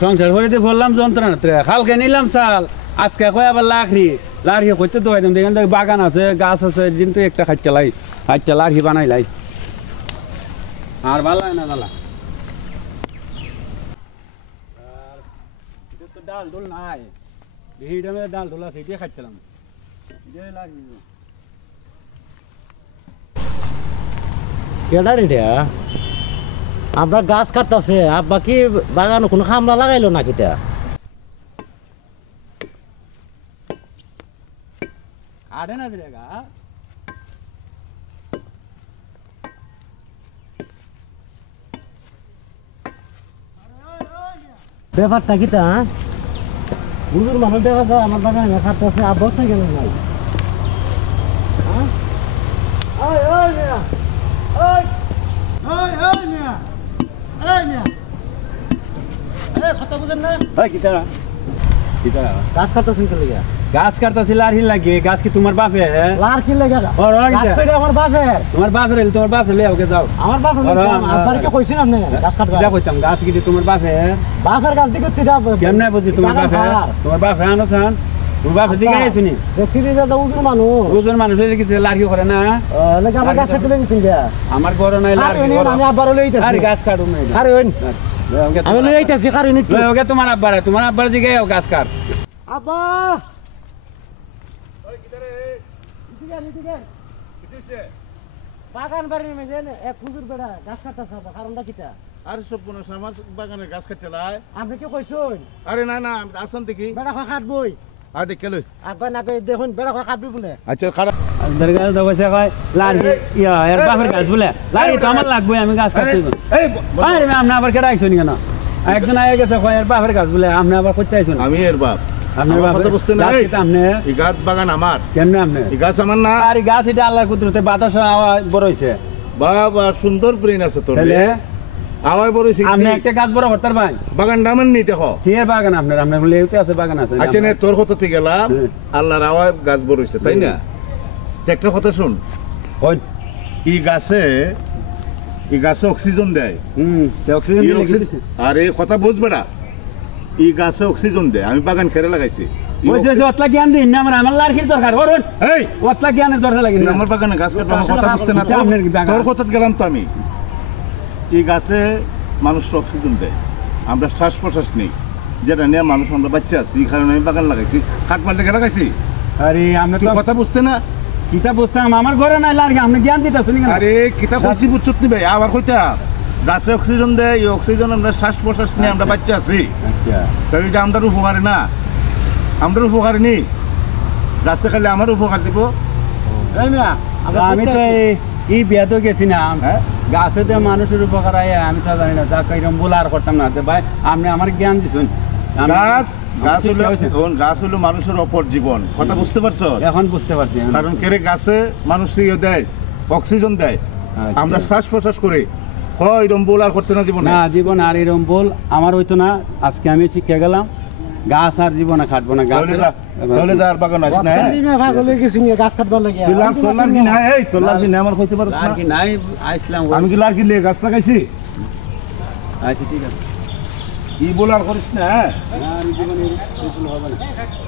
সংসার করে বললাম যন্ত্রণা খালকে নিলাম চাল আজকে কয় আবার লাকড়ি লাড়ি করতে দোয়াই দাম দেখেন বাগান আছে গাছ আছে কিন্তু একটা খাইতে লাড়ি বানাই লাই আর ভালো না দালা ডাল ডোল নাই ভিড়ে ডাল ডোলা সেটাই খাইছিলাম কেডা রে আমরা গাছ কাটতেছে আব্বা কি বাগানে কোনো খামলা লাগাইলো নাকি তা আড়ে না দিলে গা ব্যাপারটা কি তা বুঝুর মানুষ দেখা যায় আমার বাগানে কাটতেছে আব্বা তো গেল নাই গাছ কাটতেছেন কে লাগা গাছ কাটতেছি লাড়ি লাগে গাছ কি তোমার বাপে লার কি লাগা গাছ তো আমার বাপের তোমার বাপে লই ওকে যাও আমার বাপের আব্বার কি কইছেন আপনি গাছ কাটবা যা কইতাম গাছ কি তোমার বাপের গাছ দিকে তুই কেমনে বুঝি তোমার বাপে আনছান তোমার বাপে দিকে আইছনি দেখি রে দাদা ওজন মানুষ কি লাড়ি করে না লাগা আমার গাছ কাটতে লাগি তুমি আমার বড় নাই লাড়ি আমি আব্বার লইতাছি আরে গাছ কাটু না আরে আমি লই আইতাছি কারণ একটু ওকে তোমার আব্বার দিকে গাছ কাট আব্বা ওই কিদারে নিদিকে কিতেছে বাগান বাড়ির মধ্যে এক হুজুর বেড়া গাছ কাটতাছে কারণটা কিটা আরে সব কোন আমার বাগানে গাছ কাটতে লাই আপনি কি কইছুন আরে না না আসেন দেখি বেড়া কাটবই আর দেখ কেলো আব্বা না কই দেখুন বেড়া কাটবি বলে আচ্ছা খারাপ দরগার দবসে কয় লাড়ি এর বাপের গাছ বলে লাড়ি তো আমার লাগবে আমি গাছ কাটতে এই আরে আমি আবার কেডা আইছনি কেন একজন আইয়া গেছে কয় এর বাপের গাছ বলে আপনি আবার কইতে আইছনি আমি এর বাপ আপনার আমার কথা বুঝতে না এই গাছ বাগান আমার কেমনে আপনি এই গাছ আমার না আরে গাছ এটা আল্লাহর কুদরতে বাতাস বড় হইছে বাবা সুন্দর ব্রেন আছে তোর তাহলে আওয়াই বড় হইছে আপনি একটা গাছ বড় করতে পারবেন বাগান নামান নি দেখো কি এর বাগান আপনার লেউতে আছে বাগান আছে আচ্ছা না তোর কথা থেকে গেলাম আল্লাহর আওয়াই গাছ বড় হইছে তাই না একটা কথা শুন ওই এই গাছে অক্সিজেন দেয় অক্সিজেন দিছে আরে কথা বুঝবে না এই গাছে অক্সিজেন দেয় আমি বাগান খেরে লাগাইছি ওই যে অতলা জ্ঞান দিন না আমার লাড়কির দরকার ওরন এই অতলা জ্ঞানের দরকার লাগে না আমার বাগানে গাছ কাটবা আমার কথা বুঝতে না তোর কথা গেলাম তো আমি এই গাছে মানুষ অক্সিজেন দেয় আমরা শ্বাস প্রশ্বাস নেই যেটা নিয়ে মানুষ আমরা বাচ্চা আছি এই কারণে আমি বাগান লাগাইছি কাটবার লেগে লাগাইছি আরে আমি তো কথা বুঝতে না কিতাব বুঝতাম আমার ঘরে নাই লাড়কি আপনি জ্ঞান দিতেছেন কেন আরে কিতাব বুঝছি বুঝছত নি ভাই আবার কইতা গাছে অক্সিজেন দেয় এই অক্সিজেন আমরা শ্বাস প্রশ্বাস নিয়ে আমরা বাচ্চা আছি আচ্ছা তাই এটা আমরা উপকারে না আমরা উপকার নেই গাছে খালি আমার উপকার দিব এই মিয়া আমি তো এই বিয়াতে গেছি না গাছে তো মানুষের উপকার আয় আমি তো জানি না যা কইরম বলার করতাম না ভাই আপনি আমার জ্ঞান দিছেন গাছ হলো মানুষের অপর জীবন কথা বুঝতে পারছো এখন বুঝতে পারছি কারণ কেরে গাছে মানুষ দেয় অক্সিজেন দেয় আমরা শ্বাস প্রশ্বাস করে এরম বল আর করতে না জীবন আর এরম বল আমার হইতো না আজকে আমি শিখে গেলাম গাছ আর জীবনে কাটবো না গাছ তাহলে যার বাগান আছে না গাছ কাটবার লাগে আমার কইতে পারছ না কি নাই আইসলাম আমি কি লাড়কি লিয়ে গাছ লাগাইছি আচ্ছা ঠিক আছে কি বল আর করিস না জীবনে হবে না